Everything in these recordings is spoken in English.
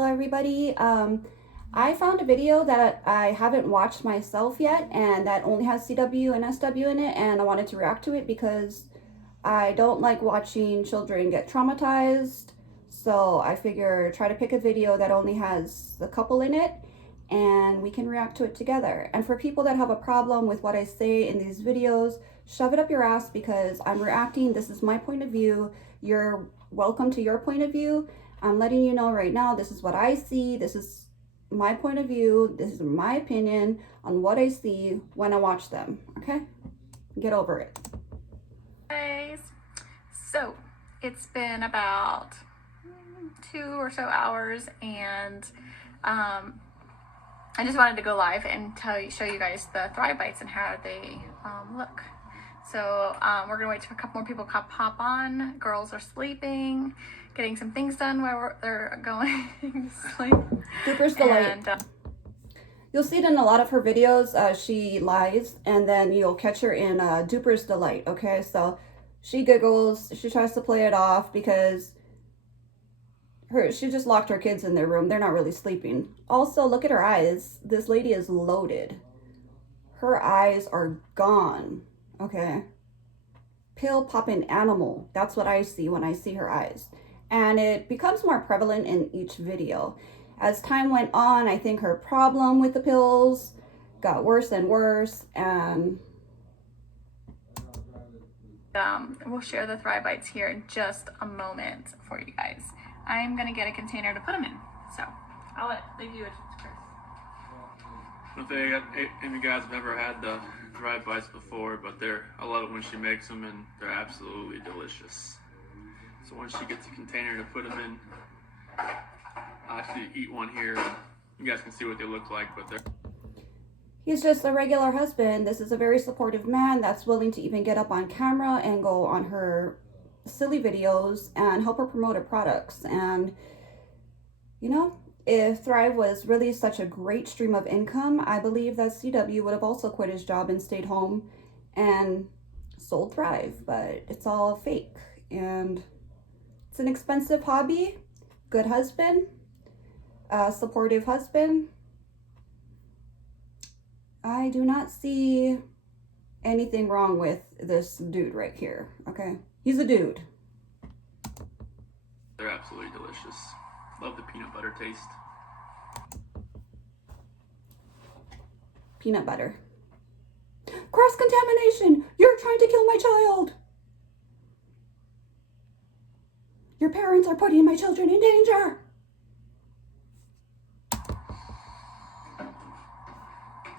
Hello everybody. I found a video that I haven't watched myself yet and that only has CW and SW in it, and I wanted to react to it because I don't like watching children get traumatized. So I figure try to pick a video that only has the couple in it and we can react to it together. And for people that have a problem with what I say in these videos, shove it up your ass because I'm reacting. This is my point of view. You're welcome to your point of view. I'm letting you know right now, this is what I see. This is my point of view. This is my opinion on what I see when I watch them, okay? Get over it. Guys, so it's been about 2 or so hours, and I just wanted to go live and show you guys the Thrive Bites and how they look. So we're gonna wait for a couple more people to pop on. Girls are sleeping, getting some things done while they're going to sleep. Duper's Delight. You'll see it in a lot of her videos. She lies, and then you'll catch her in Duper's Delight, okay? So she giggles, she tries to play it off because she just locked her kids in their room. They're not really sleeping. Also, look at her eyes. This lady is loaded. Her eyes are gone, okay? Pill popping animal. That's what I see when I see her eyes. And it becomes more prevalent in each video. As time went on, I think her problem with the pills got worse and worse, and we'll share the Thrive Bites here in just a moment for you guys. I'm gonna get a container to put them in, so I'll leave you with Chris. I don't think any of you guys have ever had the Thrive Bites before, but I love it when she makes them, and they're absolutely delicious. So once she gets a container to put them in, I'll actually eat one here, and you guys can see what they look like, but they're... He's just a regular husband. This is a very supportive man that's willing to even get up on camera and go on her silly videos and help her promote her products. And, you know, if Thrive was really such a great stream of income, I believe that CW would have also quit his job and stayed home and sold Thrive, but it's all fake. And it's an expensive hobby. Good husband, supportive husband. I do not see anything wrong with this dude right here, okay? He's a dude. They're absolutely delicious. Love the peanut butter taste. Peanut butter. Cross-contamination! You're trying to kill my child! Your parents are putting my children in danger!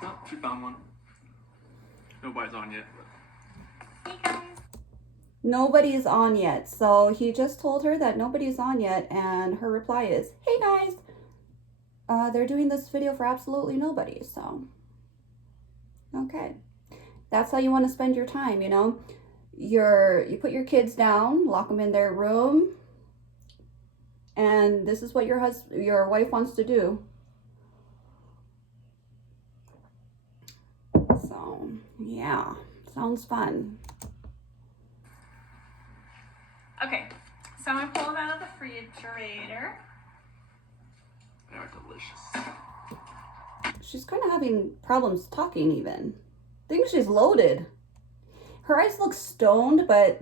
Oh, she found one. Nobody's on yet. Hey guys. Nobody's on yet. So he just told her that nobody's on yet, and her reply is, hey guys! They're doing this video for absolutely nobody, so... Okay. That's how you want to spend your time, you know? You put your kids down, lock them in their room, and this is what your wife wants to do. So, yeah, sounds fun. Okay, so I'm gonna pull them out of the refrigerator. They are delicious. She's kind of having problems talking even. I think she's loaded. Her eyes look stoned, but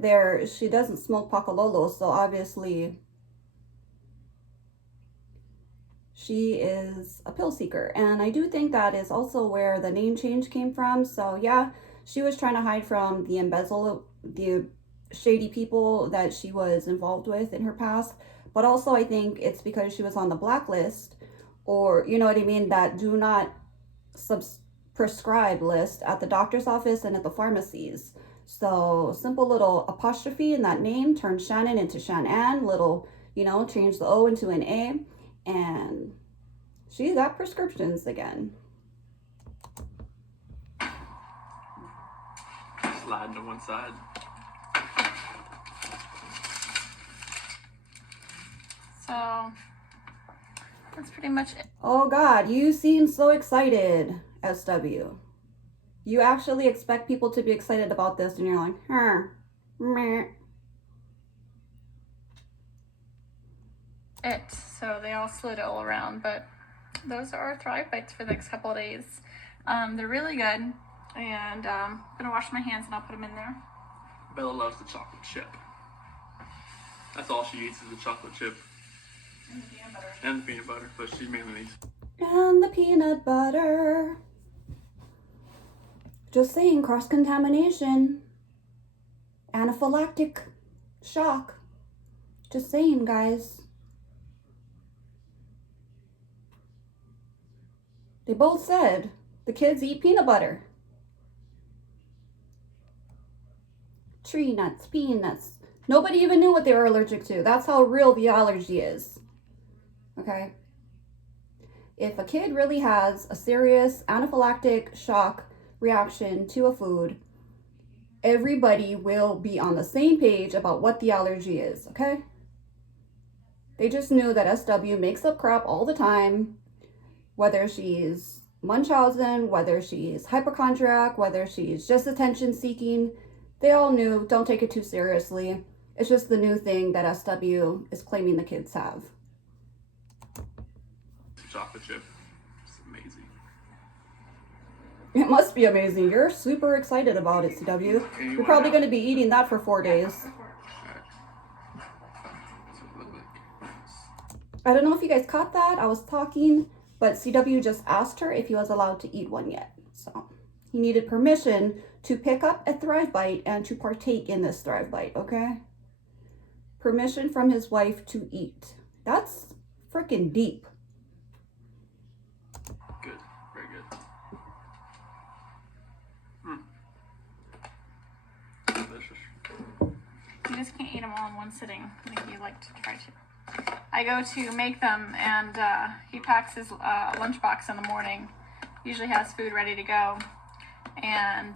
she doesn't smoke Pacololo, so obviously she is a pill seeker. And I do think that is also where the name change came from. So yeah, she was trying to hide from the shady people that she was involved with in her past. But also I think it's because she was on the blacklist, or you know what I mean, that do not prescribe list at the doctor's office and at the pharmacies. So simple little apostrophe in that name turned Shannon into Shanann, little, you know, change the O into an A, and she got prescriptions again. Sliding to one side. So that's pretty much it. Oh God, you seem so excited, SW. You actually expect people to be excited about this, and you're like, meh. it. So they all slid all around, but those are our Thrive Bites for the next couple of days. They're really good, and I'm gonna wash my hands and I'll put them in there. Bella loves the chocolate chip. That's all she eats is the chocolate chip. And the peanut butter. And the peanut butter, but she mainly eats. And the peanut butter. Just saying, cross-contamination. Anaphylactic shock. Just saying, guys. They both said the kids eat peanut butter. Tree nuts, peanuts. Nobody even knew what they were allergic to. That's how real the allergy is. Okay? If a kid really has a serious anaphylactic shock reaction to a food, everybody will be on the same page about what the allergy is, okay? They just knew that SW makes up crap all the time, whether she's Munchausen, whether she's hypochondriac, whether she's just attention seeking. They all knew, don't take it too seriously. It's just the new thing that SW is claiming the kids have. Chocolate chip. It's amazing. It must be amazing. You're super excited about it, CW. You're probably going to be eating that for 4 days. I don't know if you guys caught that. I was talking, but CW just asked her if he was allowed to eat one yet. So he needed permission to pick up a Thrive Bite and to partake in this Thrive Bite, okay? Permission from his wife to eat. That's freaking deep. Good. Very good. Delicious. You just can't eat them all in one sitting. Maybe you like to try to. I go to make them, and he packs his lunchbox in the morning. Usually has food ready to go. And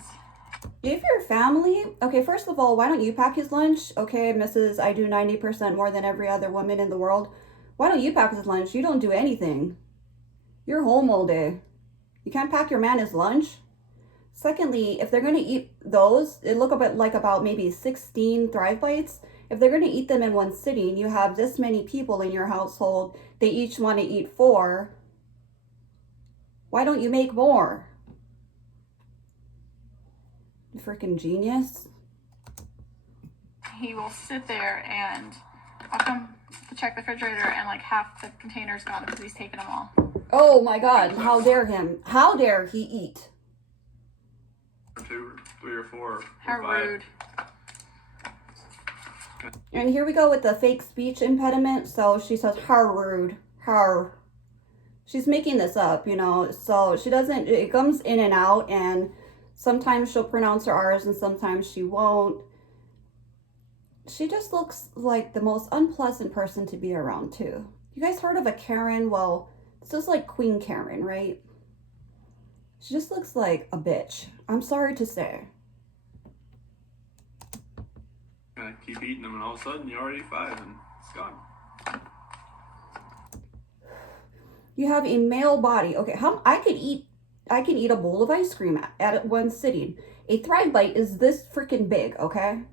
if your family, okay, first of all, why don't you pack his lunch? Okay, Mrs. I do 90% more than every other woman in the world. Why don't you pack his lunch? You don't do anything. You're home all day. You can't pack your man his lunch. Secondly, if they're going to eat those, it look like about maybe 16 Thrive Bites. If they're going to eat them in one sitting, you have this many people in your household. They each want to eat 4. Why don't you make more? You freaking genius. he will sit there and I'll come to check the refrigerator and like half the container's gone because he's taken them all. Oh my God, how dare him. How dare he eat? 2, 3, or 4. How 5. rude. And here we go with the fake speech impediment. So she says, how rude, how. She's making this up, you know, so she doesn't, it comes in and out, and sometimes she'll pronounce her R's and sometimes she won't. She just looks like the most unpleasant person to be around too. You guys heard of a Karen? Well, this is like Queen Karen, right? She just looks like a bitch. I'm sorry to say. And I keep eating them, and all of a sudden you're already 5 and it's gone. You have a male body. Okay, how I can eat a bowl of ice cream at one sitting. A Thrive Bite is this freaking big, okay?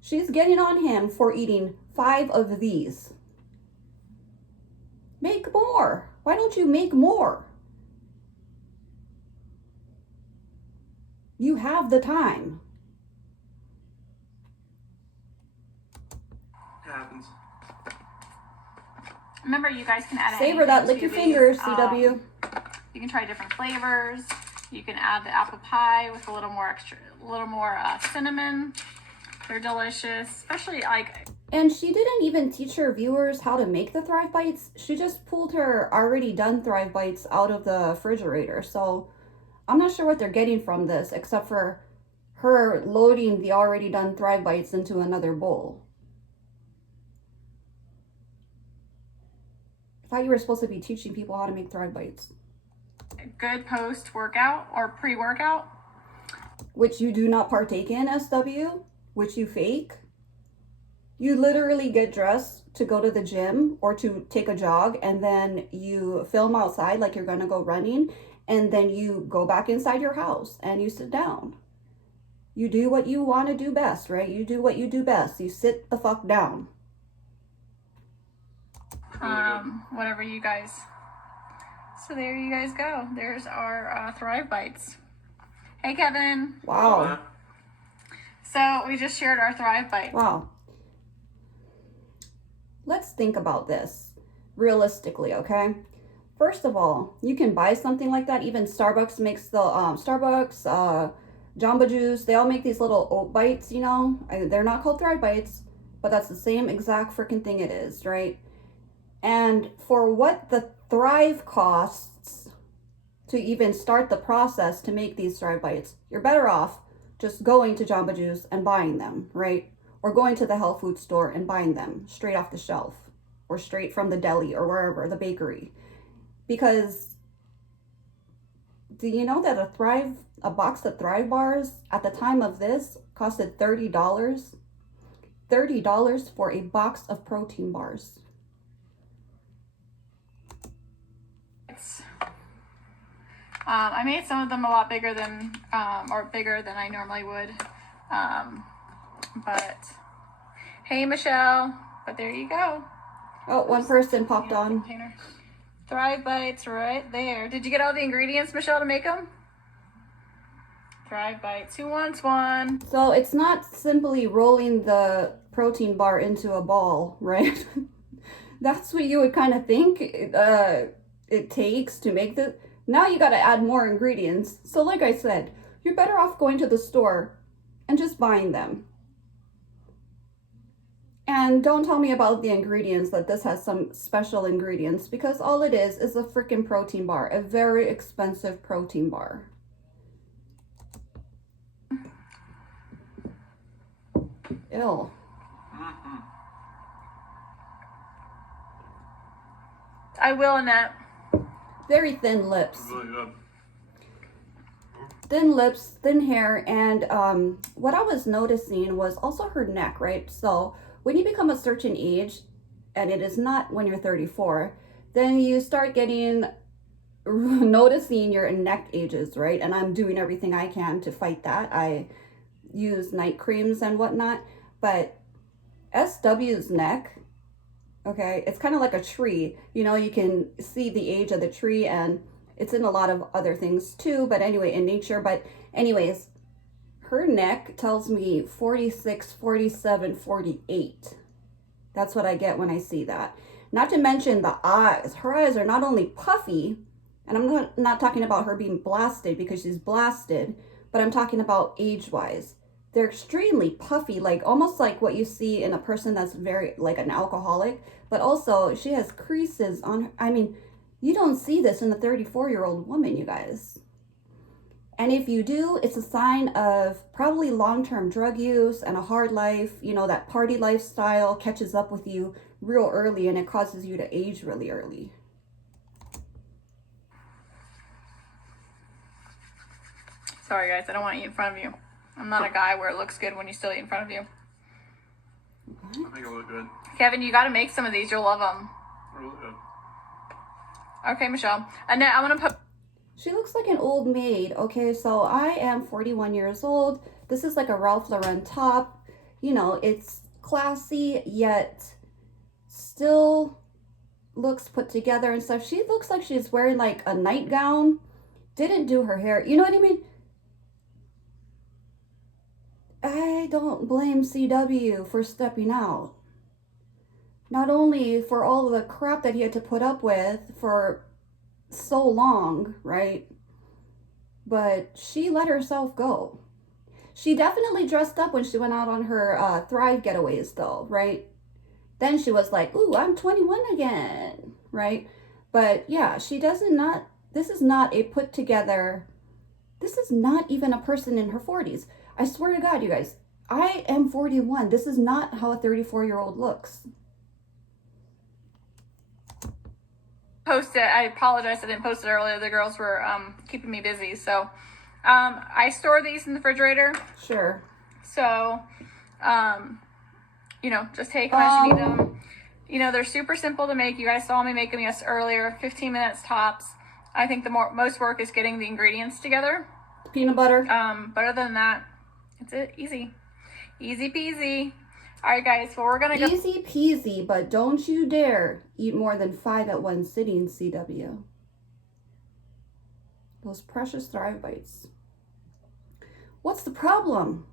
She's getting on him for eating 5 of these. Make more. Why don't you make more? You have the time. It happens. Remember, you guys can add Savor that, anything lick your to fingers, these. CW. You can try different flavors. You can add the apple pie with a little more cinnamon. They're delicious, especially like. And she didn't even teach her viewers how to make the Thrive Bites. She just pulled her already done Thrive Bites out of the refrigerator. So I'm not sure what they're getting from this, except for her loading the already done Thrive Bites into another bowl. I thought you were supposed to be teaching people how to make Thrive Bites. Good post-workout or pre-workout. Which you do not partake in, SW, which you fake. You literally get dressed to go to the gym or to take a jog, and then you film outside like you're gonna go running, and then you go back inside your house and you sit down. You do what you want to do best, right? You do what you do best. You sit the fuck down. whatever you guys. So there you guys go. There's our Thrive Bites. Hey, Kevin. Wow. So we just shared our Thrive Bite. Wow. Let's think about this realistically, okay? First of all, you can buy something like that. Even Starbucks makes the Jamba Juice. They all make these little oat bites, you know. They're not called Thrive Bites, but that's the same exact freaking thing it is, right? And for what the Thrive costs to even start the process to make these Thrive Bites, you're better off just going to Jamba Juice and buying them, right? Or going to the health food store and buying them straight off the shelf or straight from the deli or wherever, the bakery. Because do you know that a box of Thrive bars at the time of this costed $30? $30 for a box of protein bars. I made some of them a lot bigger than, bigger than I normally would. But hey, Michelle. But there you go. Oh, one person popped on. Container. Thrive Bites right there. Did you get all the ingredients, Michelle, to make them? Thrive Bites. Who wants one? So it's not simply rolling the protein bar into a ball, right? That's what you would kind of think it takes to make the. Now you got to add more ingredients. So like I said, you're better off going to the store and just buying them. And don't tell me about the ingredients, that this has some special ingredients, because all it is a freaking protein bar, a very expensive protein bar. Ew. I will, Annette. Very thin lips. Really good. Thin lips, thin hair, and what I was noticing was also her neck, right? So when you become a certain age, and it is not when you're 34, then you start noticing your neck ages, right? And I'm doing everything I can to fight that. I use night creams and whatnot, but SW's neck, okay, it's kind of like a tree. You know, you can see the age of the tree, and it's in a lot of other things too, but anyway, in nature. But anyways, her neck tells me 46, 47, 48. That's what I get when I see that. Not to mention the eyes. Her eyes are not only puffy, and I'm not talking about her being blasted because she's blasted, but I'm talking about age-wise. They're extremely puffy, like almost like what you see in a person that's very, like an alcoholic, but also she has creases on her. I mean, you don't see this in a 34-year-old woman, you guys. And if you do, it's a sign of probably long-term drug use and a hard life. You know, that party lifestyle catches up with you real early, and it causes you to age really early. Sorry, guys. I don't want to eat in front of you. I'm not a guy where it looks good when you still eat in front of you. I think it look good. Kevin, you got to make some of these. You'll love them. Really good. Okay, Michelle. Annette, I want to put... She looks like an old maid. Okay, so I am 41 years old. This is like a Ralph Lauren top. You know, it's classy, yet still looks put together and stuff. She looks like she's wearing like a nightgown. Didn't do her hair. You know what I mean? I don't blame CW for stepping out. Not only for all of the crap that he had to put up with for so long, right? But she let herself go. She definitely dressed up when she went out on her Thrive getaways though, right? Then she was like, ooh, I'm 21 again, right? But yeah, she doesn't not, this is not a put together, this is not even a person in her 40s. I swear to God, you guys, I am 41. This is not how a 34-year-old looks. Post it. I apologize I didn't post it earlier. The girls were keeping me busy. So I store these in the refrigerator. Sure. So, you know, just take them as you need them. You know, they're super simple to make. You guys saw me make them earlier, 15 minutes tops. I think the most work is getting the ingredients together. Peanut butter. But other than that, it's easy. Easy peasy. All right, guys. Well, we're gonna go. Easy peasy, but don't you dare eat more than 5 at one sitting, CW. Those precious Thrive Bites. What's the problem?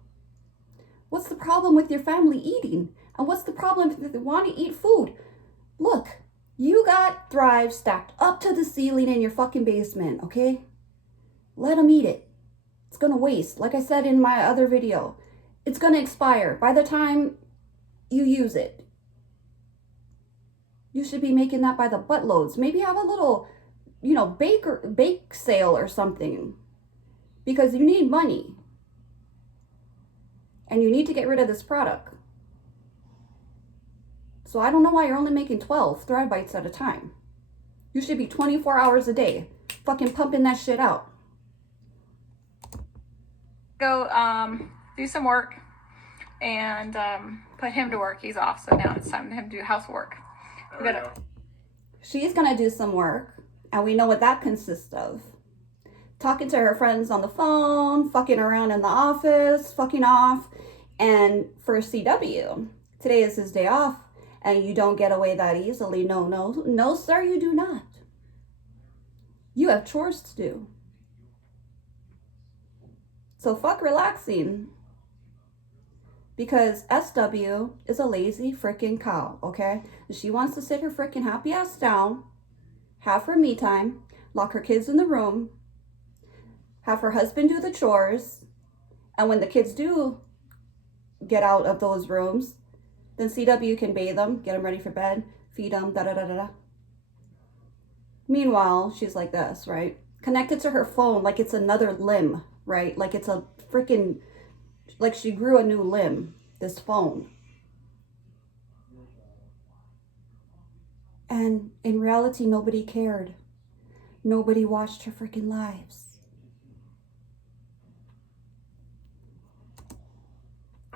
What's the problem with your family eating? And what's the problem if they want to eat food? Look, you got Thrive stacked up to the ceiling in your fucking basement, okay? Let them eat it. It's gonna waste. Like I said in my other video, it's gonna expire by the time you use it. You should be making that by the buttloads. Maybe have a little, bake sale or something, because you need money and you need to get rid of this product. So I don't know why you're only making 12 Thrive Bites at a time. You should be 24 hours a day fucking pumping that shit out. Go do some work and put him to work. He's off, so now it's time for him to do housework. She's gonna do some work, and we know what that consists of. Talking to her friends on the phone, fucking around in the office, fucking off. And for CW, today is his day off, and you don't get away that easily. No, sir, you do not. You have chores to do. So fuck relaxing. Because SW is a lazy freaking cow, okay? She wants to sit her freaking happy ass down, have her me time, lock her kids in the room, have her husband do the chores, and when the kids do get out of those rooms, then CW can bathe them, get them ready for bed, feed them, da-da-da-da-da. Meanwhile, she's like this, right? Connected to her phone like it's another limb, right? Like it's a freaking, like she grew a new limb, this phone. And in reality, nobody cared. Nobody watched her freaking lives.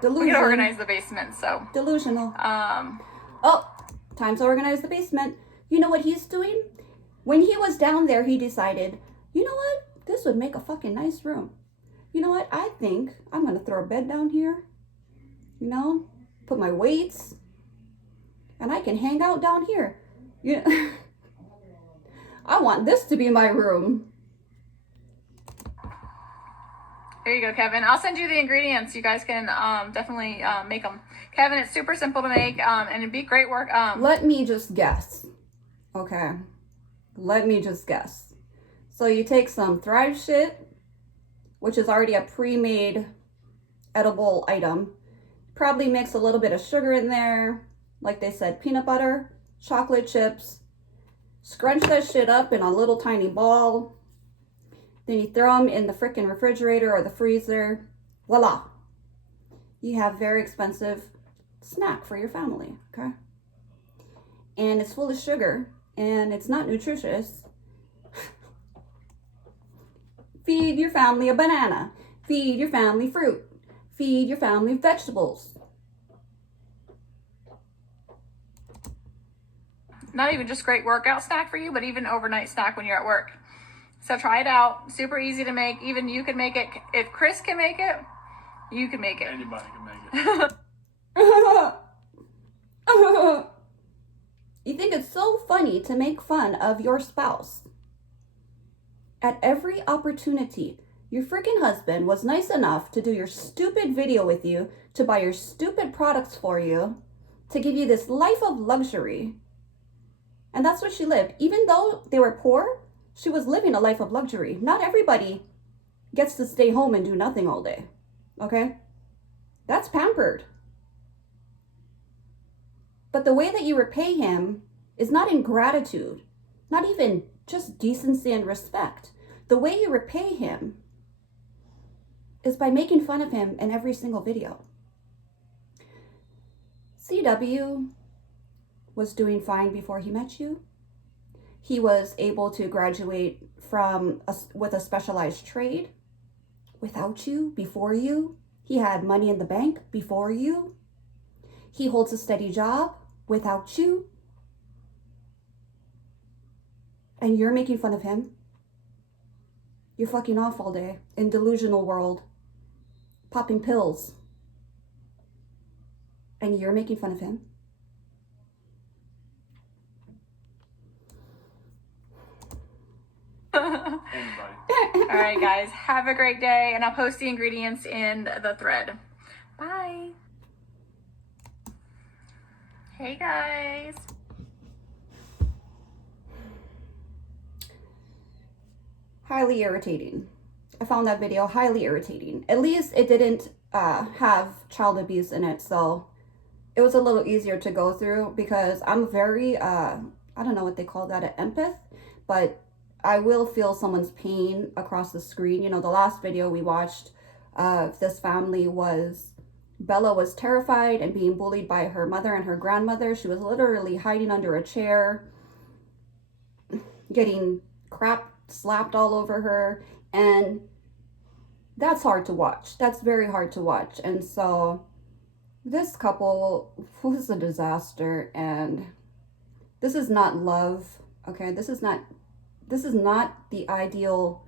Delusion. We gotta organize the basement, so. Delusional. Oh, time to organize the basement. You know what he's doing? When he was down there, he decided, you know what? This would make a fucking nice room. You know what? I think I'm gonna throw a bed down here. Put my weights, and I can hang out down here. I want this to be my room. There you go, Kevin. I'll send you the ingredients. You guys can definitely make them. Kevin, it's super simple to make, and it'd be great work. Let me just guess. Okay. Let me just guess. So you take some Thrive shit, which is already a pre-made edible item. Probably mix a little bit of sugar in there. Like they said, peanut butter, chocolate chips. Scrunch that shit up in a little tiny ball. Then you throw them in the freaking refrigerator or the freezer. Voila. You have very expensive snack for your family, okay? And it's full of sugar, and it's not nutritious. Feed your family a banana. Feed your family fruit. Feed your family vegetables. Not even just great workout snack for you, but even overnight snack when you're at work. So try it out. Super easy to make. Even you can make it. If Chris can make it, you can make it. Anybody can make it. You think it's so funny to make fun of your spouse. At every opportunity, your freaking husband was nice enough to do your stupid video with you, to buy your stupid products for you, to give you this life of luxury. And that's what she lived. Even though they were poor, she was living a life of luxury. Not everybody gets to stay home and do nothing all day, okay? That's pampered. But the way that you repay him is not in gratitude, not even just decency and respect. The way you repay him is by making fun of him in every single video. CW was doing fine before he met you. He was able to graduate with a specialized trade without you, before you. He had money in the bank before you. He holds a steady job without you. And you're making fun of him. You're fucking off all day in delusional world, popping pills. and you're making fun of him? Anybody. All right, guys, have a great day, and I'll post the ingredients in the thread. Bye. Hey, guys. Highly irritating. I found that video highly irritating. At least it didn't have child abuse in it, so it was a little easier to go through, because I'm very, I don't know what they call that, an empath, but I will feel someone's pain across the screen. You know, the last video we watched of this family was, Bella was terrified and being bullied by her mother and her grandmother. She was literally hiding under a chair, getting crap slapped all over her, and that's hard to watch. That's very hard to watch. And so this couple was a disaster, and this is not love, okay? This is not the ideal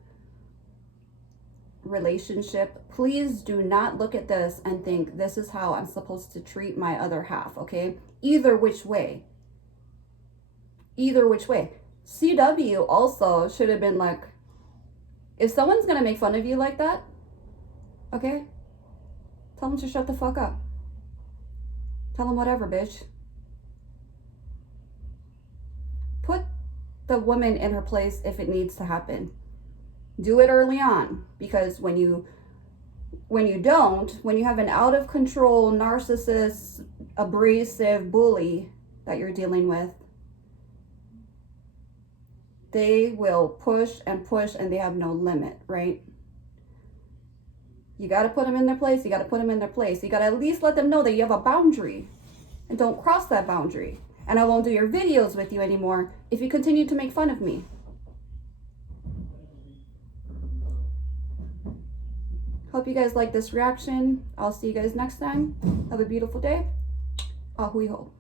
relationship. Please do not look at this and think this is how I'm supposed to treat my other half, okay? Either which way. Either which way. CW also should have been like, if someone's gonna make fun of you like that, okay, tell them to shut the fuck up. Tell them whatever, bitch. Put the woman in her place if it needs to happen. Do it early on, because when you don't, when you have an out of control, narcissist, abrasive bully that you're dealing with, they will push and push, and they have no limit, right? You got to put them in their place. You got to put them in their place. You got to at least let them know that you have a boundary, and don't cross that boundary. And I won't do your videos with you anymore if you continue to make fun of me. Hope you guys like this reaction. I'll see you guys next time. Have a beautiful day. Ahui ho.